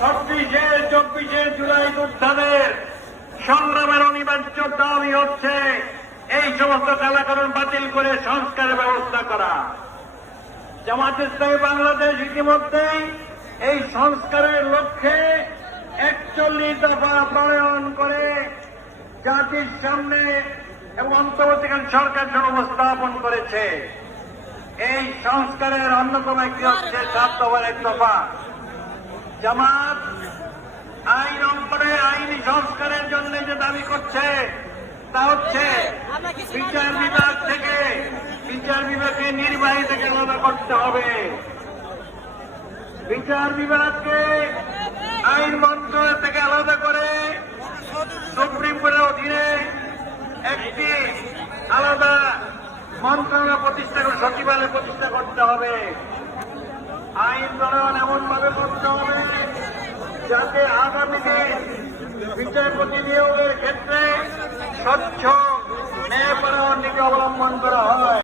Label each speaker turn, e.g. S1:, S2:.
S1: ছত্রিশে চব্বিশে জুলাই যোদ্ধাদের সংগ্রামের অনিবার্য দাবি হচ্ছে এই সমস্ত কালাকরণ বাতিল করে সংস্কারের ব্যবস্থা করা। জামাত ইসলামী বাংলাদেশ ইতিমধ্যেই এই সংস্কারের লক্ষ্যে একচল্লিশ দফা প্রণয়ন করে জাতির সামনে এবং অন্তর্বর্তীকালীন সরকার উপস্থাপন করেছে। এই সংস্কারের অন্যতম একটি হচ্ছে সাত দফার এক দফা। জামাত আইন অঙ্কনে আইনি সংস্কারের জন্য যে দাবি করছে, তা হচ্ছে বিচার বিভাগ থেকে, বিচার বিভাগকে নির্বাহী থেকে আলাদা করতে হবে। বিচার বিভাগকে আইন মন্ত্রণালয় থেকে আলাদা করে সুপ্রিম কোর্টের অধীনে একটি আলাদা মন্ত্রণালয় প্রতিষ্ঠা করে, সচিবালয় প্রতিষ্ঠা করতে হবে। আইন প্রণয়ন যাতে আগামী দিন বিচারপতি নিয়োগের ক্ষেত্রে স্বচ্ছ ন্যায়পরায়ণ নীতি অবলম্বন করা হয়।